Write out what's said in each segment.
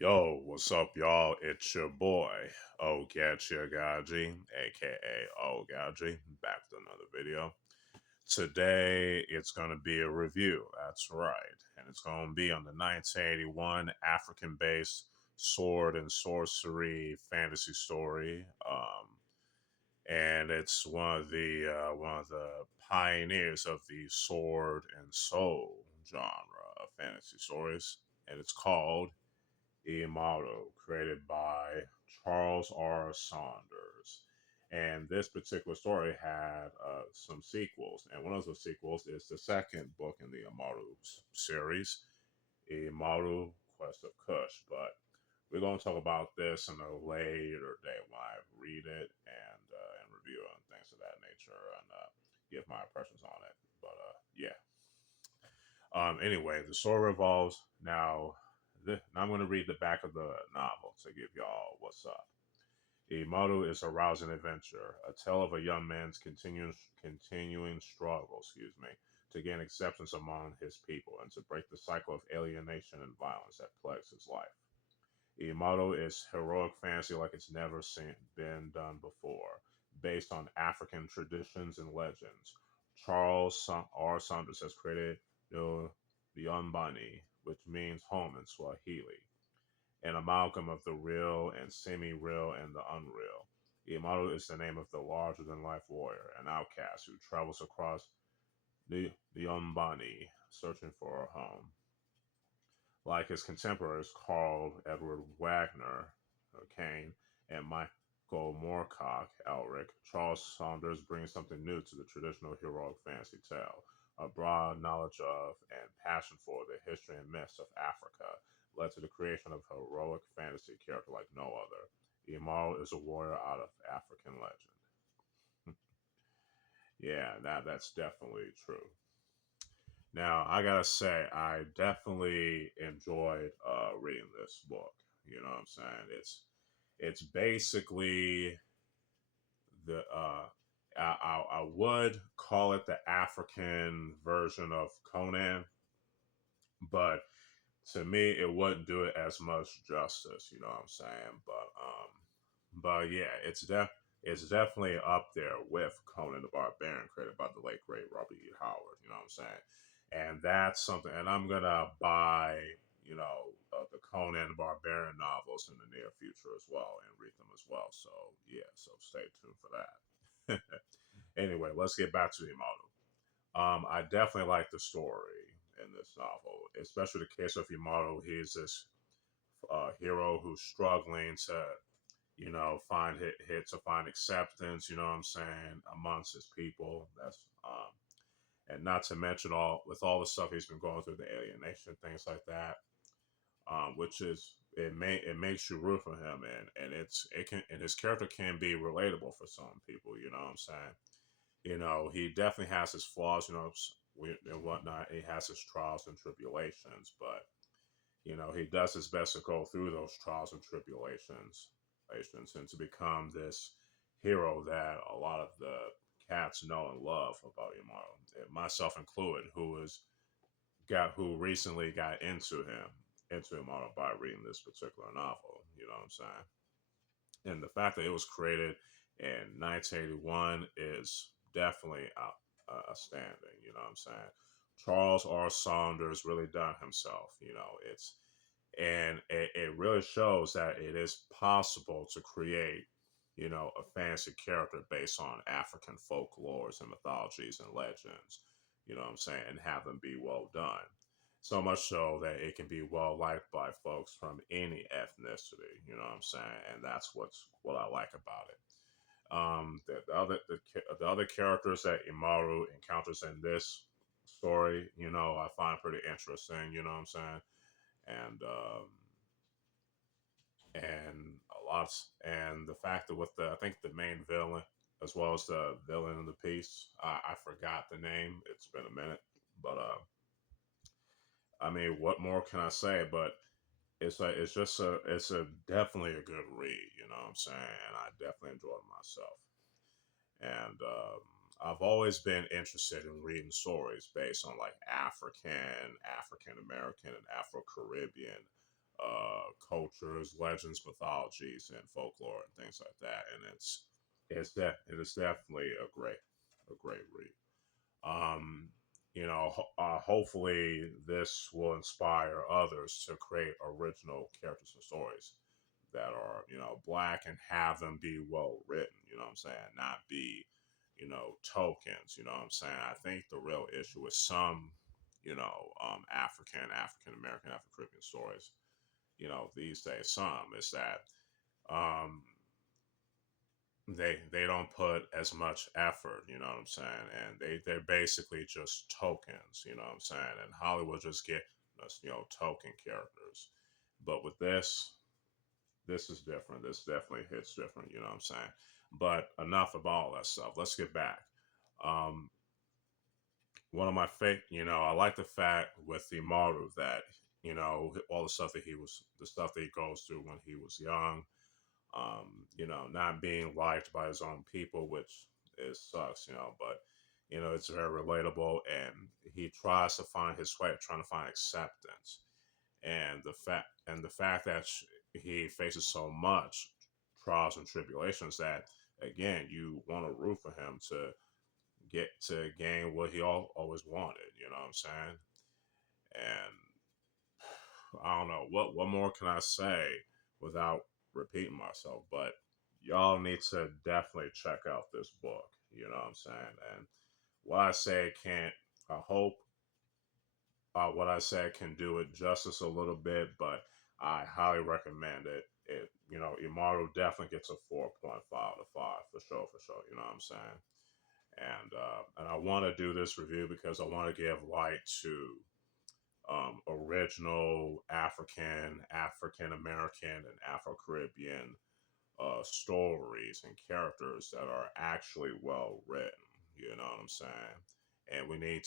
Yo, what's up, y'all? It's your boy, Oaghaji, aka Oaghaji, back with another video. Today, it's going to be a review. That's right. And it's going to be on the 1981 African based sword and sorcery fantasy story. And it's one of the pioneers of the sword and soul genre of fantasy stories. And it's called Imaro, created by Charles R Saunders. And this particular story had some sequels, and one of those sequels is the second book in the Imaro series, Imaro Quest of Kush. But we're going to talk about this in a later day when I read it and review it and things of that nature and give my impressions on it. But yeah. Anyway, the story revolves now. Now I'm going to read the back of the novel to give y'all what's up. The motto is a rousing adventure, a tale of a young man's continuing struggle, to gain acceptance among his people and to break the cycle of alienation and violence that plagues his life. The motto is heroic fantasy like it's never been done before, based on African traditions and legends. Charles R. Saunders has created the Umbani, which means home in Swahili, an amalgam of the real and semi-real and the unreal. Imaro is the name of the larger-than-life warrior, an outcast who travels across the Umbani, searching for a home. Like his contemporaries Carl Edward Wagner, Kane, and Michael Moorcock, Elric, Charles Saunders brings something new to the traditional heroic fantasy tale. A broad knowledge of and passion for the history and myths of Africa led to the creation of a heroic fantasy character like no other. Imaro is a warrior out of African legend. Yeah, that's definitely true. Now, I gotta say, I definitely enjoyed reading this book. You know what I'm saying? It's basically the I would call it the African version of Conan, but to me, it wouldn't do it as much justice. You know what I'm saying? But yeah, it's definitely up there with Conan the Barbarian, created by the late great Robert E. Howard. You know what I'm saying? And that's something. And I'm gonna buy, the Conan the Barbarian novels in the near future as well, and read them as well. So yeah, so stay tuned for that. Anyway, let's get back to Imauto. I definitely like the story in this novel, especially the case of Imauto. He's this hero who's struggling to find hit to find acceptance, you know what I'm saying, amongst his people. That's and not to mention all with all the stuff he's been going through, the alienation, things like that, which is it makes you root for him, and it can and his character can be relatable for some people, you know what I'm saying. He definitely has his flaws, and whatnot. He has his trials and tribulations, but he does his best to go through those trials and tribulations and to become this hero that a lot of the cats know and love about Imaro, myself included, who recently got into Imaro by reading this particular novel. You know what I'm saying? And the fact that it was created in 1981 is definitely outstanding. You know what I'm saying? Charles R. Saunders really done himself. It really shows that it is possible to create, a fantasy character based on African folklores and mythologies and legends, you know what I'm saying, and have them be well done. So much so that it can be well liked by folks from any ethnicity, you know what I'm saying, and that's what I like about it. The other characters that Imaru encounters in this story, I find pretty interesting, you know what I'm saying, and and and the fact that with the I think the main villain as well as the villain in the piece, I forgot the name. It's been a minute, but I mean, what more can I say? But it's a definitely a good read. You know what I'm saying? And I definitely enjoyed it myself. And I've always been interested in reading stories based on like African American, and Afro Caribbean cultures, legends, mythologies, and folklore and things like that. And it is definitely a great read. Um, hopefully this will inspire others to create original characters and stories that are, black and have them be well written, what I'm saying? Not be, tokens, what I'm saying? I think the real issue with some, African American, African Caribbean stories, these days, some is that um, they don't put as much effort, what I'm saying? And they're basically just tokens, what I'm saying? And Hollywood just get us, token characters. But with this is different. This definitely hits different, what I'm saying? But enough of all that stuff. Let's get back. Um, one of my favorite, I like the fact with the Imaro that, all the stuff that the stuff that he goes through when he was young, not being liked by his own people, which is sucks, but it's very relatable, and he tries to find his way, trying to find acceptance, and the fact that he faces so much trials and tribulations that again you want to root for him to get to gain what he always wanted, what I'm saying? And I don't know what more can I say without repeating myself, but y'all need to definitely check out this book. You know what I'm saying? And what I say can't. I hope what I said can do it justice a little bit, but I highly recommend it. Imaro definitely gets a 4.5 to 5 for sure, for sure. You know what I'm saying? And I want to do this review because I want to give light to original African American, and Afro Caribbean stories and characters that are actually well written. You know what I'm saying? And we need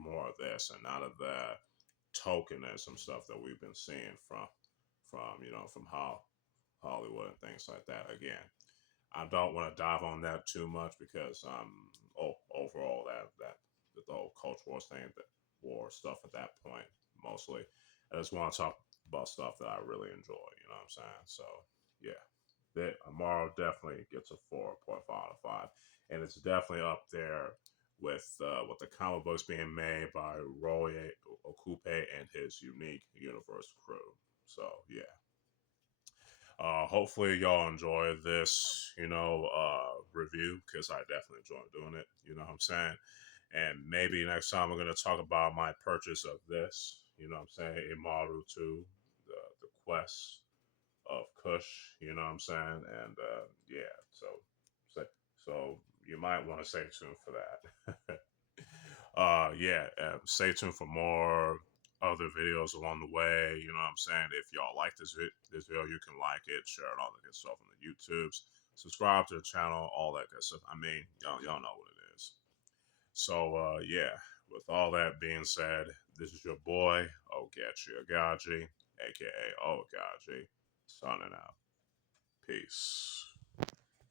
more of this and not of the tokenism stuff that we've been seeing from Hollywood and things like that. Again, I don't want to dive on that too much because overall that the whole culture war thing, that war stuff at that point mostly. I just want to talk about stuff that I really enjoy. You know what I'm saying? So yeah, that Amaro definitely gets a 4.5 to 5, and it's definitely up there with the comic books being made by Roy Okupe and his unique universe crew. So yeah. Hopefully y'all enjoy this, review because I definitely enjoy doing it. You know what I'm saying? And maybe next time we're gonna talk about my purchase of this. You know what I'm saying? Imaru 2, the quest of Kush. You know what I'm saying? And yeah, so so you might want to stay tuned for that. Yeah, stay tuned for more other videos along the way. You know what I'm saying? If y'all like this video, you can like it, share it, all that good stuff on the YouTubes. Subscribe to the channel, all that good stuff. I mean, y'all know what it is. So yeah, with all that being said, this is your boy Oaghaji, aka Oaghaji, signing out. Peace.